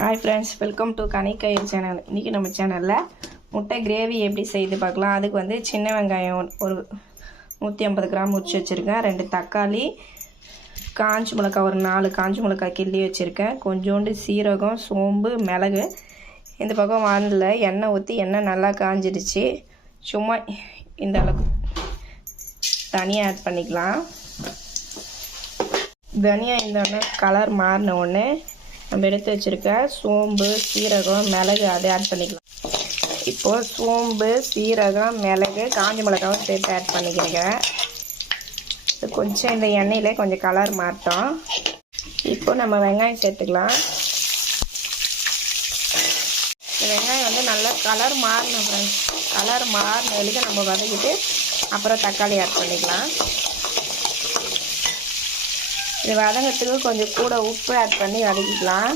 Hi friends, welcome to கனிக்கயிறு channel. இன்றைக்கி நம்ம சேனலில் முட்டை கிரேவி எப்படி செய்து பார்க்கலாம். அதுக்கு வந்து சின்ன வெங்காயம் ஒரு 150 கிராம் உரிச்சு வச்சுருக்கேன். 2 தக்காளி, காஞ்சி மிளகாய் ஒரு 4 காஞ்சி மிளகாய் கிள்ளி வச்சுருக்கேன். கொஞ்சோண்டு சீரகம், சோம்பு, மிளகு. இந்த பக்கம் வானலில் எண்ணெய் ஊற்றி எண்ணெய் நல்லா காஞ்சிடுச்சு. சும்மா இந்த அளவுக்கு தனியாக ஆட் பண்ணிக்கலாம். தனியாக இந்த கலர் மாறின உடனே நம்ம எடுத்து வச்சுருக்க சோம்பு, சீரகம், மிளகு அதை ஆட் பண்ணிக்கலாம். இப்போது சோம்பு, சீரகம், மிளகு, காஞ்சி மிளகாவும் சேர்த்து ஆட் பண்ணிக்கிறேங்க. இது கொஞ்சம் இந்த எண்ணெயிலே கொஞ்சம் கலர் மாற்றோம். இப்போ நம்ம வெங்காயம் சேர்த்துக்கலாம். இந்த வெங்காயம் வந்து நல்லா கலர் மாறணும் ஃப்ரெண்ட்ஸ். கலர் மாறின வரைக்கும் நம்ம வதக்கிட்டு அப்புறம் தக்காளி ஆட் பண்ணிக்கலாம். இது வதங்கிறதுக்கு கொஞ்சம் கூட உப்பு ஆட் பண்ணி வதக்கிக்கலாம்.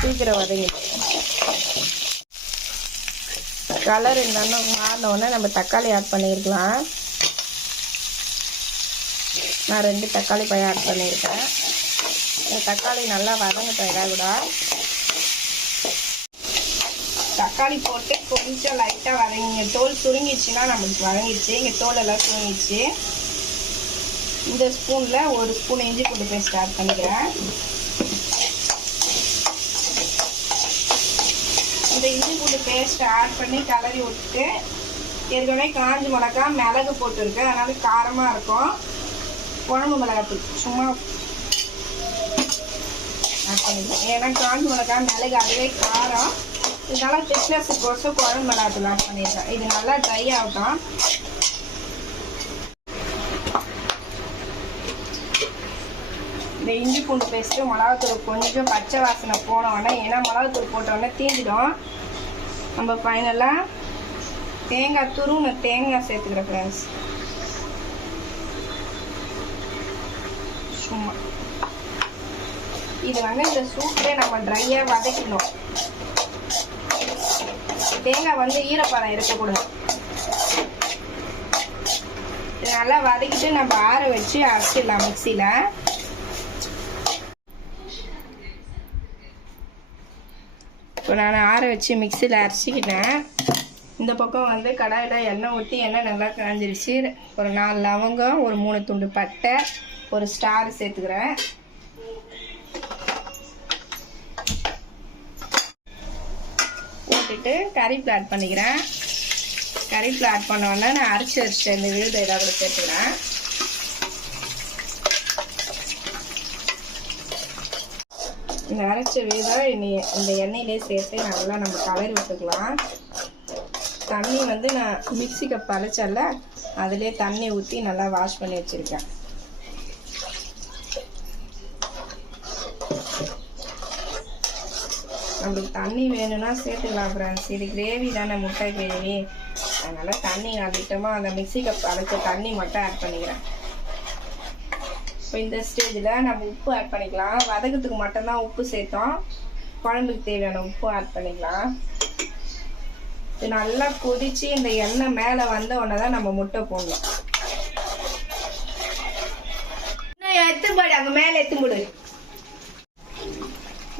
சீக்கிரம் வதங்கி கலர் இருந்தாலும் மாறினோடனே நம்ம தக்காளி ஆட் பண்ணியிருக்கலாம். நான் 2 தக்காளி பழம் ஆட் பண்ணியிருக்கேன். இந்த தக்காளி நல்லா வதங்கட்டும். இதாக கூட தக்காளி போட்டு கொஞ்சம் லைட்டாக வதங்கிங்க. தோல் சுருங்கிடுச்சுன்னா நம்மளுக்கு வதங்கிடுச்சு. இங்கே தோல் எல்லாம் சுருங்கிடுச்சு. இந்த ஸ்பூனில் 1 ஸ்பூன் இஞ்சி பூண்டு பேஸ்ட் ஆட் பண்ணிக்கிறேன். இந்த இஞ்சி பூண்டு பேஸ்ட்டை ஆட் பண்ணி கலரி விட்டுட்டு ஏற்கனவே காஞ்சி மிளகாய், மிளகு போட்டுருக்கேன். அதனால காரமாக இருக்கும். குழம்பு மிளகாய் சும்மா ஆட் பண்ணிக்கலாம். ஏன்னா காஞ்சி மிளகாய், மிளகு அதுவே காரம். இதனால திக்னஸுக்கோசம் குழம்பு மிளகாத்தூள் ஆட் பண்ணியிருக்கேன். இது நல்லா ட்ரை ஆகட்டும். இந்த இஞ்சி பூண்டு பேஸ்ட்டு மிளகாத்தூள் கொஞ்சம் பச்சை வாசனை போனோடனே, ஏன்னா மிளகாத்தூள் போட்டோடனே தீஞ்சிடும். நம்ம ஃபைனலாக தேங்காய் தேங்காய் சேர்த்துக்கிறேன் ஃப்ரெண்ட்ஸ். சும்மா இது வந்து இந்த சூப்லேயே நம்ம ட்ரையாக வதக்கணும். தேங்காய் வந்து ஈரப்பதம் இருக்கக்கூடாது. இது நல்லா வதக்கிட்டு நம்ம ஆற வச்சு அரைச்சிடலாம் மிக்சியில். இப்போ நான் ஆற வச்சு மிக்சியில் அரைச்சிக்கிட்டேன். இந்த பக்கம் வந்து கடாயில் எண்ணெய் ஊற்றி எண்ணெய் நல்லா காஞ்சிருச்சு. ஒரு 4 லவங்கம், ஒரு 3 துண்டு பட்டை, ஒரு ஸ்டார் சேர்த்துக்கிறேன். போட்டுட்டு கறிவேப்பிலை ஆட் பண்ணிக்கிறேன். கறிவேப்பிலை ஆட் பண்ணோன்னா நான் அரைச்சி இந்த விழுதை ஏதாவது சேர்த்துக்கிறேன். இந்த அரைச்ச விழுதை இந்த எண்ணெயிலே சேர்த்து நல்லா நம்ம கலரி விட்டுக்கலாம். தண்ணி வந்து நான் மிக்ஸி கப் அரைச்சல அதிலே தண்ணி ஊற்றி நல்லா வாஷ் பண்ணி வச்சுருக்கேன். நம்மளுக்கு தண்ணி வேணும்னா சேர்த்துக்கலாம் ஃப்ரெண்ட்ஸ். இது கிரேவி தானே, முட்டை கிரேவி. அதனால் தண்ணி நான் திட்டமாக அந்த மிக்ஸி கப் அரைச்ச தண்ணி மட்டும் ஆட் பண்ணிக்கிறேன். இப்போ இந்த ஸ்டேஜில் நம்ம உப்பு ஆட் பண்ணிக்கலாம். வதக்கத்துக்கு மட்டும்தான் உப்பு சேர்த்தோம். குழம்புக்கு தேவையான உப்பு ஆட் பண்ணிக்கலாம். இது நல்லா கொதித்து இந்த எண்ணெய் மேலே வந்த உடனே தான் நம்ம முட்டை போடணும். எடுத்துப்படு, அங்கே மேலே எடுத்துப்படு.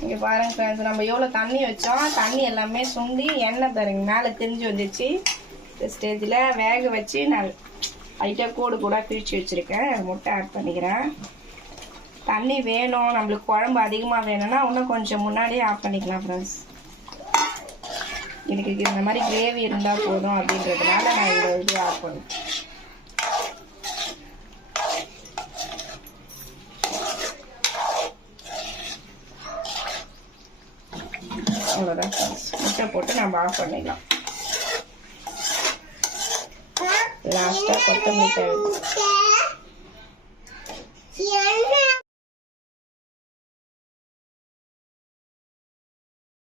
இங்கே பாருங்க ஃப்ரெண்ட்ஸ், நம்ம எவ்வளோ தண்ணி வச்சோம். தண்ணி எல்லாமே சுண்டி எண்ணெய் பாருங்க மேலே தெரிஞ்சு வந்துச்சு. இந்த ஸ்டேஜில் வேக வச்சு நான் லைட்டாக கூட பிரித்து வச்சுருக்கேன். முட்டை ஆட் பண்ணிக்கிறேன். தண்ணி வேணும் நம்மளுக்கு, குழம்பு அதிகமாக வேணும்னா இன்னும் கொஞ்சம் முன்னாடியே ஆட் பண்ணிக்கலாம் ஃப்ரெண்ட்ஸ். எனக்கு இந்த மாதிரி கிரேவி இருந்தால் போதும் அப்படின்றதுனால நான் இவ்வளோ இது ஆட் பண்ணுவேன். அவ்வளோதான் ஃப்ரெண்ட்ஸ். முட்டை போட்டு நம்ம ஆஃப் பண்ணிடலாம். லாஸ்ட்டாக கொத்தமல்லி தேவை.